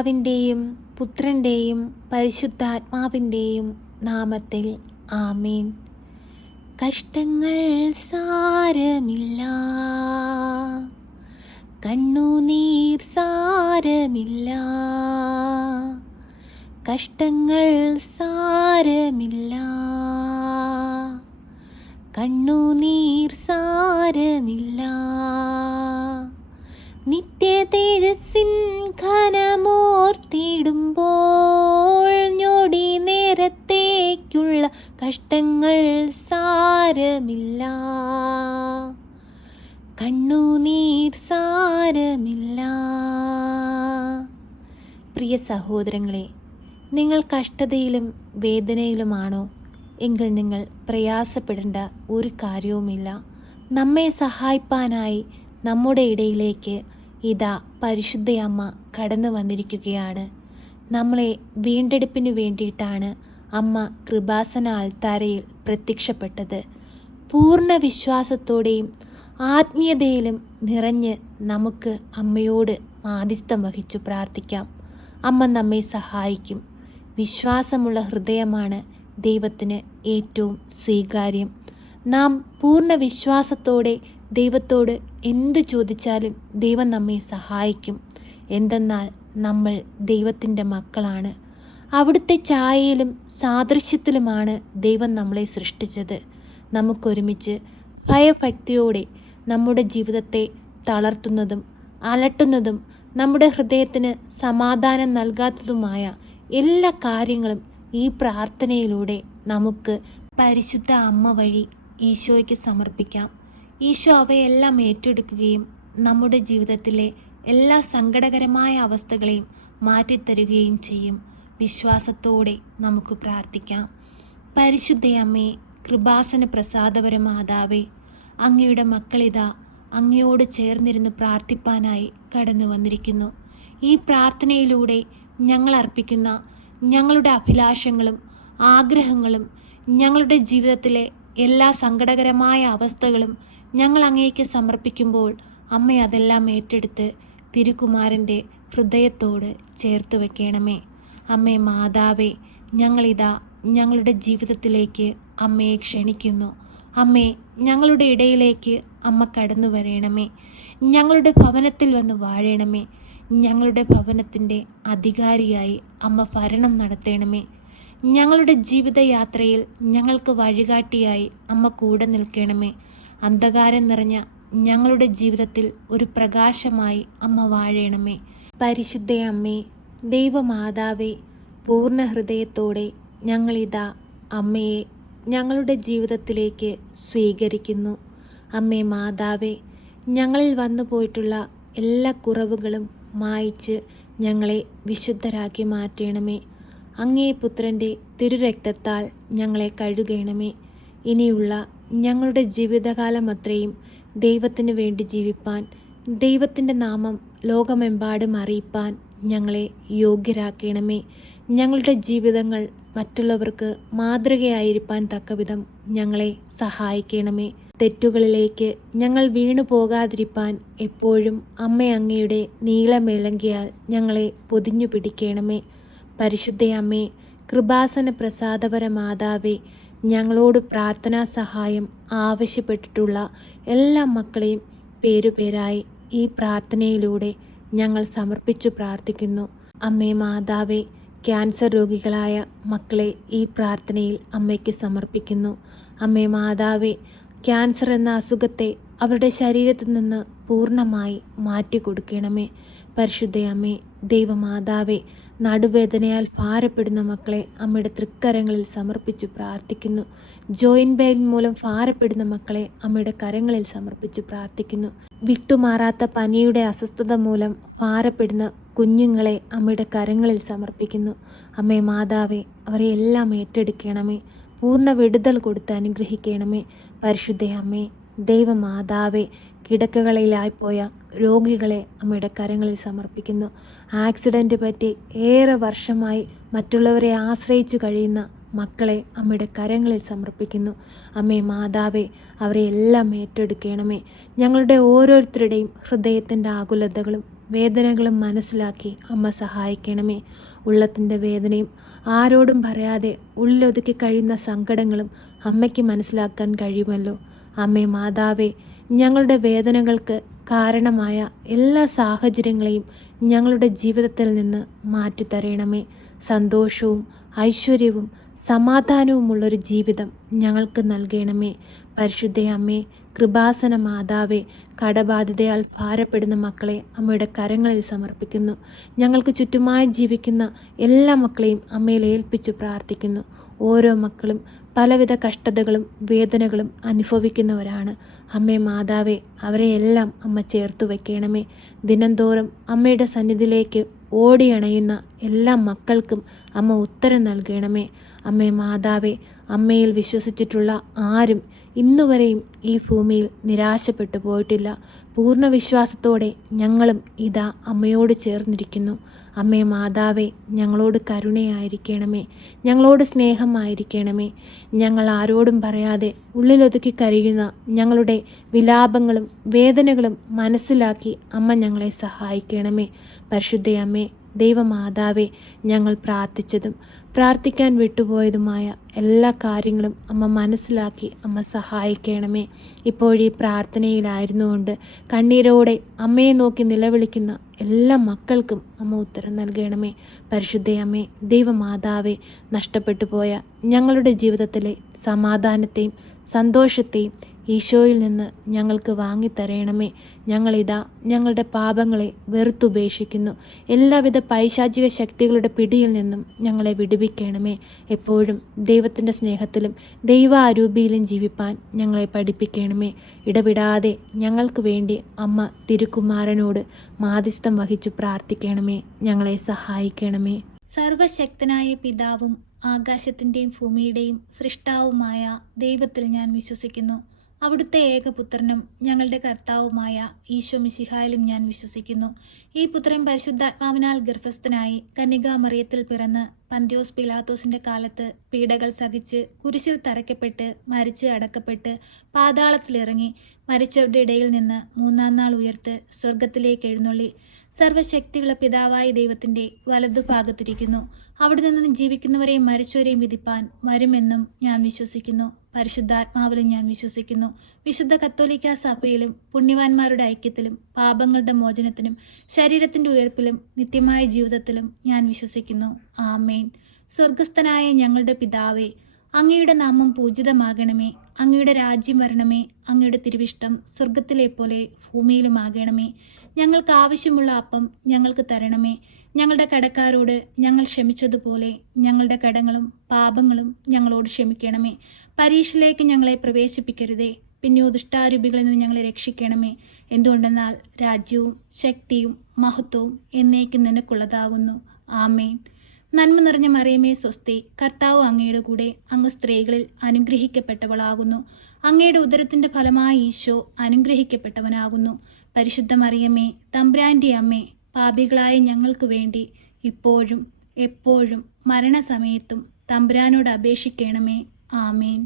പിതാവിൻ്റെയും പുത്രൻ്റെയും പരിശുദ്ധാത്മാവിൻ്റെയും നാമത്തിൽ ആമേൻ. കഷ്ടങ്ങൾ സാരമില്ല, കണ്ണുനീർ സാരമില്ല, കഷ്ടങ്ങൾ സാരമില്ല, കണ്ണുനീർ സാരമില്ല. നിത്യ തേജസ്സിൻ ഘനമോർത്തിടുമ്പോൾ ഞൊടി നേരത്തേക്കുള്ള കഷ്ടങ്ങൾ സാരമില്ല, കണ്ണുനീർ സാരമില്ല. പ്രിയ സഹോദരങ്ങളെ, നിങ്ങൾ കഷ്ടതയിലും വേദനയിലുമാണോ? എങ്കിൽ നിങ്ങൾ പ്രയാസപ്പെടേണ്ട ഒരു കാര്യവുമില്ല. നമ്മെ സഹായിപ്പാനായി നമ്മുടെ ഇടയിലേക്ക് ഇതാ പരിശുദ്ധയമ്മ കടന്നു വന്നിരിക്കുകയാണ്. നമ്മളെ വീണ്ടെടുപ്പിന് വേണ്ടിയിട്ടാണ് അമ്മ കൃപാസന അൾത്താരയിൽ പ്രത്യക്ഷപ്പെട്ടത്. പൂർണ്ണ വിശ്വാസത്തോടെയും ആത്മീയതയിലും നിറഞ്ഞ് നമുക്ക് അമ്മയോട് മാധ്യസ്ഥം വഹിച്ചു പ്രാർത്ഥിക്കാം. അമ്മ നമ്മെ സഹായിക്കും. വിശ്വാസമുള്ള ഹൃദയമാണ് ദൈവത്തിന് ഏറ്റവും സ്വീകാര്യം. നാം പൂർണ്ണ വിശ്വാസത്തോടെ ദൈവത്തോട് എന്തു ചോദിച്ചാലും ദൈവം നമ്മെ സഹായിക്കും. എന്തെന്നാൽ നമ്മൾ ദൈവത്തിൻ്റെ മക്കളാണ്. അവിടുത്തെ ഛായയിലും സാദൃശ്യത്തിലുമാണ് ദൈവം നമ്മളെ സൃഷ്ടിച്ചത്. നമുക്കൊരുമിച്ച് ഭയഭക്തിയോടെ നമ്മുടെ ജീവിതത്തെ തളർത്തുന്നതും അലട്ടുന്നതും നമ്മുടെ ഹൃദയത്തിന് സമാധാനം നൽകാത്തതുമായ എല്ലാ കാര്യങ്ങളും ഈ പ്രാർത്ഥനയിലൂടെ നമുക്ക് പരിശുദ്ധ അമ്മ വഴി ഈശോയ്ക്ക് സമർപ്പിക്കാം. ഈശോ അവയെല്ലാം ഏറ്റെടുക്കുകയും നമ്മുടെ ജീവിതത്തിലെ എല്ലാ സങ്കടകരമായ അവസ്ഥകളെയും മാറ്റിത്തരുകയും ചെയ്യും. വിശ്വാസത്തോടെ നമുക്ക് പ്രാർത്ഥിക്കാം. പരിശുദ്ധയമ്മേ, കൃപാസന പ്രസാദപര മാതാവേ, അങ്ങയുടെ മക്കളിതാ അങ്ങയോട് ചേർന്നിരുന്ന് പ്രാർത്ഥിപ്പാനായി കടന്നു വന്നിരിക്കുന്നു. ഈ പ്രാർത്ഥനയിലൂടെ ഞങ്ങൾ അർപ്പിക്കുന്ന ഞങ്ങളുടെ അഭിലാഷങ്ങളും ആഗ്രഹങ്ങളും ഞങ്ങളുടെ ജീവിതത്തിലെ എല്ലാ സങ്കടകരമായ അവസ്ഥകളും ഞങ്ങൾ അങ്ങേക്ക് സമർപ്പിക്കുമ്പോൾ അമ്മ അതെല്ലാം ഏറ്റെടുത്ത് തിരുക്കുമാരൻ്റെ ഹൃദയത്തോട് ചേർത്ത് വയ്ക്കണമേ. അമ്മേ മാതാവേ, ഞങ്ങളിതാ ഞങ്ങളുടെ ജീവിതത്തിലേക്ക് അമ്മയെ ക്ഷണിക്കുന്നു. അമ്മേ, ഞങ്ങളുടെ ഇടയിലേക്ക് അമ്മ കടന്നു വരയണമേ. ഞങ്ങളുടെ ഭവനത്തിൽ വന്ന് വാഴണമേ. ഞങ്ങളുടെ ഭവനത്തിൻ്റെ അധികാരിയായി അമ്മ ഭരണം നടത്തണമേ. ഞങ്ങളുടെ ജീവിതയാത്രയിൽ ഞങ്ങൾക്ക് വഴികാട്ടിയായി അമ്മ കൂടെ നിൽക്കണമേ. അന്ധകാരം നിറഞ്ഞ ഞങ്ങളുടെ ജീവിതത്തിൽ ഒരു പ്രകാശമായി അമ്മ വാഴണമേ. പരിശുദ്ധ അമ്മേ, ദൈവമാതാവേ, പൂർണ്ണ ഹൃദയത്തോടെ ഞങ്ങളിതാ അമ്മയെ ഞങ്ങളുടെ ജീവിതത്തിലേക്ക് സ്വീകരിക്കുന്നു. അമ്മേ മാതാവേ, ഞങ്ങളിൽ വന്നു പോയിട്ടുള്ള എല്ലാ കുറവുകളും മായിച്ച് ഞങ്ങളെ വിശുദ്ധരാക്കി മാറ്റണമേ. അങ്ങേ പുത്രൻ്റെ തിരുരക്തത്താൽ ഞങ്ങളെ കഴുകണമേ. ഇനിയുള്ള ഞങ്ങളുടെ ജീവിതകാലം അത്രയും ദൈവത്തിന് വേണ്ടി ജീവിപ്പാൻ, ദൈവത്തിൻ്റെ നാമം ലോകമെമ്പാടും അറിയിപ്പാൻ ഞങ്ങളെ യോഗ്യരാക്കണമേ. ഞങ്ങളുടെ ജീവിതങ്ങൾ മറ്റുള്ളവർക്ക് മാതൃകയായിരിക്കാൻ തക്കവിധം ഞങ്ങളെ സഹായിക്കണമേ. തെറ്റുകളിലേക്ക് ഞങ്ങൾ വീണു പോകാതിരിപ്പാൻ എപ്പോഴും അമ്മ അങ്ങയുടെ നീലമേലങ്കിയാൽ ഞങ്ങളെ പൊതിഞ്ഞു പിടിക്കണമേ. പരിശുദ്ധ അമ്മേ, കൃപാസന പ്രസാദപര മാതാവേ, ഞങ്ങളോട് പ്രാർത്ഥനാ സഹായം ആവശ്യപ്പെട്ടിട്ടുള്ള എല്ലാ മക്കളെയും പേരുപേരായി ഈ പ്രാർത്ഥനയിലൂടെ ഞങ്ങൾ സമർപ്പിച്ചു പ്രാർത്ഥിക്കുന്നു. അമ്മേ മാതാവേ, ക്യാൻസർ രോഗികളായ മക്കളെ ഈ പ്രാർത്ഥനയിൽ അമ്മയ്ക്ക് സമർപ്പിക്കുന്നു. അമ്മേ മാതാവേ, ക്യാൻസർ എന്ന അസുഖത്തെ അവരുടെ ശരീരത്തിൽ നിന്ന് പൂർണ്ണമായി മാറ്റിക്കൊടുക്കണമേ. പരിശുദ്ധ അമ്മേ, ദൈവമാതാവേ, നടുവേദനയാൽ ഭാരപ്പെടുന്ന മക്കളെ അമ്മയുടെ തൃക്കരങ്ങളിൽ സമർപ്പിച്ചു പ്രാർത്ഥിക്കുന്നു. ജോയിൻറ്റ് പെയിൻ മൂലം ഭാരപ്പെടുന്ന മക്കളെ അമ്മയുടെ കരങ്ങളിൽ സമർപ്പിച്ചു പ്രാർത്ഥിക്കുന്നു. വിട്ടുമാറാത്ത പനിയുടെ അസ്വസ്ഥത മൂലം ഭാരപ്പെടുന്ന കുഞ്ഞുങ്ങളെ അമ്മയുടെ കരങ്ങളിൽ സമർപ്പിക്കുന്നു. അമ്മേ മാതാവേ, അവരെ എല്ലാം ഏറ്റെടുക്കണമേ. പൂർണ്ണ വിടുതൽ കൊടുത്ത് അനുഗ്രഹിക്കണമേ. പരിശുദ്ധ അമ്മേ, ദൈവമാതാവേ, കിടക്കകളിലായിപ്പോയ രോഗികളെ അമ്മയുടെ കരങ്ങളിൽ സമർപ്പിക്കുന്നു. ആക്സിഡൻറ്റ് പറ്റി ഏറെ വർഷമായി മറ്റുള്ളവരെ ആശ്രയിച്ചു കഴിയുന്ന മക്കളെ അമ്മയുടെ കരങ്ങളിൽ സമർപ്പിക്കുന്നു. അമ്മേ മാതാവേ, അവരെ എല്ലാം ഏറ്റെടുക്കണമേ. ഞങ്ങളുടെ ഓരോരുത്തരുടെയും ഹൃദയത്തിൻ്റെ ആകുലതകളും വേദനകളും മനസ്സിലാക്കി അമ്മ സഹായിക്കണമേ. ഉള്ളത്തിൻ്റെ വേദനയും ആരോടും പറയാതെ ഉള്ളിലൊതുക്കി കഴിയുന്ന സങ്കടങ്ങളും അമ്മയ്ക്ക് മനസ്സിലാക്കാൻ കഴിയുമല്ലോ. അമ്മേ മാതാവേ, ഞങ്ങളുടെ വേദനകൾക്ക് കാരണമായ എല്ലാ സാഹചര്യങ്ങളെയും ഞങ്ങളുടെ ജീവിതത്തിൽ നിന്ന് മാറ്റിത്തരണമേ. സന്തോഷവും ഐശ്വര്യവും സമാധാനവുമുള്ളൊരു ജീവിതം ഞങ്ങൾക്ക് നൽകണമേ. പരിശുദ്ധ അമ്മേ, കൃപാസന മാതാവേ, കടബാധിതയാൽ ഭാരപ്പെടുന്ന മക്കളെ അമ്മയുടെ കരങ്ങളിൽ സമർപ്പിക്കുന്നു. ഞങ്ങൾക്ക് ചുറ്റുമായി ജീവിക്കുന്ന എല്ലാ മക്കളെയും അമ്മയിൽ ഏൽപ്പിച്ചു പ്രാർത്ഥിക്കുന്നു. ഓരോ മക്കളും പലവിധ കഷ്ടതകളും വേദനകളും അനുഭവിക്കുന്നവരാണ്. അമ്മേ മാതാവേ, അവരെയെല്ലാം അമ്മ ചേർത്തു വയ്ക്കണമേ. ദിനംതോറും അമ്മയുടെ സന്നിധിയിലേക്ക് ഓടിയണയുന്ന എല്ലാ മക്കൾക്കും അമ്മ ഉത്തരം നൽകണമേ. അമ്മേ മാതാവേ, അമ്മയിൽ വിശ്വസിച്ചിട്ടുള്ള ആരും ഇന്നുവരെയും ഈ ഭൂമിയിൽ നിരാശപ്പെട്ടു പോയിട്ടില്ല. പൂർണ്ണ വിശ്വാസത്തോടെ ഞങ്ങളും ഇതാ അമ്മയോട് ചേർന്നിരിക്കുന്നു. അമ്മേ മാതാവേ, ഞങ്ങളോട് കരുണയായിരിക്കണമേ, ഞങ്ങളോട് സ്നേഹമായിരിക്കണമേ. ഞങ്ങൾ ആരോടും പറയാതെ ഉള്ളിലൊതുക്കി കരയുന്ന ഞങ്ങളുടെ വിലാപങ്ങളും വേദനകളും മനസ്സിലാക്കി അമ്മ ഞങ്ങളെ സഹായിക്കണമേ. പരിശുദ്ധ അമ്മേ, ദൈവമാതാവേ, ഞങ്ങൾ പ്രാർത്ഥിച്ചതും പ്രാർത്ഥിക്കാൻ വിട്ടുപോയതുമായ എല്ലാ കാര്യങ്ങളും അമ്മ മനസ്സിലാക്കി അമ്മ സഹായിക്കണമേ. ഇപ്പോഴീ പ്രാർത്ഥനയിലായിരുന്നുകൊണ്ട് കണ്ണീരോടെ അമ്മയെ നോക്കി നിലവിളിക്കുന്ന എല്ലാ മക്കൾക്കും അമ്മ ഉത്തരം നൽകണമേ. പരിശുദ്ധ അമ്മേ, ദൈവമാതാവേ, നഷ്ടപ്പെട്ടു പോയ ഞങ്ങളുടെ ജീവിതത്തിലെ സമാധാനത്തെയും സന്തോഷത്തെയും ഈശോയിൽ നിന്ന് ഞങ്ങൾക്ക് വാങ്ങിത്തരണമേ. ഞങ്ങളിതാ ഞങ്ങളുടെ പാപങ്ങളെ വെറുത്തുപേക്ഷിക്കുന്നു. എല്ലാവിധ പൈശാചിക ശക്തികളുടെ പിടിയിൽ നിന്നും ഞങ്ങളെ വിടുവിക്കണമേ. എപ്പോഴും ദൈവത്തിൻ്റെ സ്നേഹത്തിലും ദൈവാരൂപിയിലും ജീവിപ്പാൻ ഞങ്ങളെ പഠിപ്പിക്കണമേ. ഇടവിടാതെ ഞങ്ങൾക്ക് വേണ്ടി അമ്മ തിരുക്കുമാരനോട് മാധ്യസ്ഥം വഹിച്ചു പ്രാർത്ഥിക്കണമേ. ഞങ്ങളെ സഹായിക്കണമേ. സർവശക്തനായ പിതാവും ആകാശത്തിൻ്റെയും ഭൂമിയുടെയും സൃഷ്ടാവുമായ ദൈവത്തിൽ ഞാൻ വിശ്വസിക്കുന്നു. അവിടുത്തെ ഏകപുത്രനും ഞങ്ങളുടെ കർത്താവുമായ ഈശോ മിശിഹായിലും ഞാൻ വിശ്വസിക്കുന്നു. ഈ പുത്രൻ പരിശുദ്ധാത്മാവിനാൽ ഗർഭസ്ഥനായി കന്യകാമറിയത്തിൽ പിറന്ന് പന്ത്യോസ് പിലാത്തോസിൻ്റെ കാലത്ത് പീഡകൾ സഹിച്ച് കുരിശിൽ തറയ്ക്കപ്പെട്ട് മരിച്ച് അടക്കപ്പെട്ട് പാതാളത്തിലിറങ്ങി മരിച്ചവരുടെ ഇടയിൽ നിന്ന് മൂന്നാം നാൾ ഉയർത്ത് സ്വർഗത്തിലേക്ക് എഴുന്നള്ളി സർവശക്തിയുള്ള പിതാവായ ദൈവത്തിൻ്റെ വലതുഭാഗത്തിരിക്കുന്നു. അവിടെ നിന്ന് ജീവിക്കുന്നവരെയും മരിച്ചവരെയും വിധിപ്പാൻ വരുമെന്നും ഞാൻ വിശ്വസിക്കുന്നു. പരിശുദ്ധാത്മാവിലും ഞാൻ വിശ്വസിക്കുന്നു. വിശുദ്ധ കത്തോലിക്ക സഭയിലും പുണ്യവാന്മാരുടെ ഐക്യത്തിലും പാപങ്ങളുടെ മോചനത്തിനും ശരീരത്തിൻ്റെ ഉയർപ്പിലും നിത്യമായ ജീവിതത്തിലും ഞാൻ വിശ്വസിക്കുന്നു. ആമേൻ. സ്വർഗസ്ഥനായ ഞങ്ങളുടെ പിതാവേ, അങ്ങയുടെ നാമം പൂജിതമാകണമേ. അങ്ങയുടെ രാജ്യം വരണമേ. അങ്ങയുടെ തിരുവിഷ്ടം സ്വർഗത്തിലെ പോലെ ഭൂമിയിലുമാകണമേ. ഞങ്ങൾക്ക് ആവശ്യമുള്ള അപ്പം ഞങ്ങൾക്ക് തരണമേ. ഞങ്ങളുടെ കടക്കാരോട് ഞങ്ങൾ ക്ഷമിച്ചതുപോലെ ഞങ്ങളുടെ കടങ്ങളും പാപങ്ങളും ഞങ്ങളോട് ക്ഷമിക്കണമേ. പരീക്ഷയിലേക്ക് ഞങ്ങളെ പ്രവേശിപ്പിക്കരുതേ, പിന്നെയോ ദുഷ്ടാരൂപികളിൽ നിന്ന് ഞങ്ങളെ രക്ഷിക്കണമേ. എന്തുകൊണ്ടെന്നാൽ രാജ്യവും ശക്തിയും മഹത്വവും എന്നേക്കും നിനക്കുള്ളതാകുന്നു. ആമേൻ. നന്മ നിറഞ്ഞ മറിയമേ സ്വസ്തി, കർത്താവ് അങ്ങയുടെ കൂടെ, അങ്ങ് സ്ത്രീകളിൽ അനുഗ്രഹിക്കപ്പെട്ടവളാകുന്നു. അങ്ങയുടെ ഉദരത്തിൻ്റെ ഫലമായ ഈശോ അനുഗ്രഹിക്കപ്പെട്ടവനാകുന്നു. പരിശുദ്ധ മറിയമേ, തമ്പുരാൻ്റെ അമ്മേ, പാപികളായ ഞങ്ങൾക്ക് വേണ്ടി ഇപ്പോഴും എപ്പോഴും മരണസമയത്തും തമ്പുരാനോട് അപേക്ഷിക്കണമേ. ആമേൻ.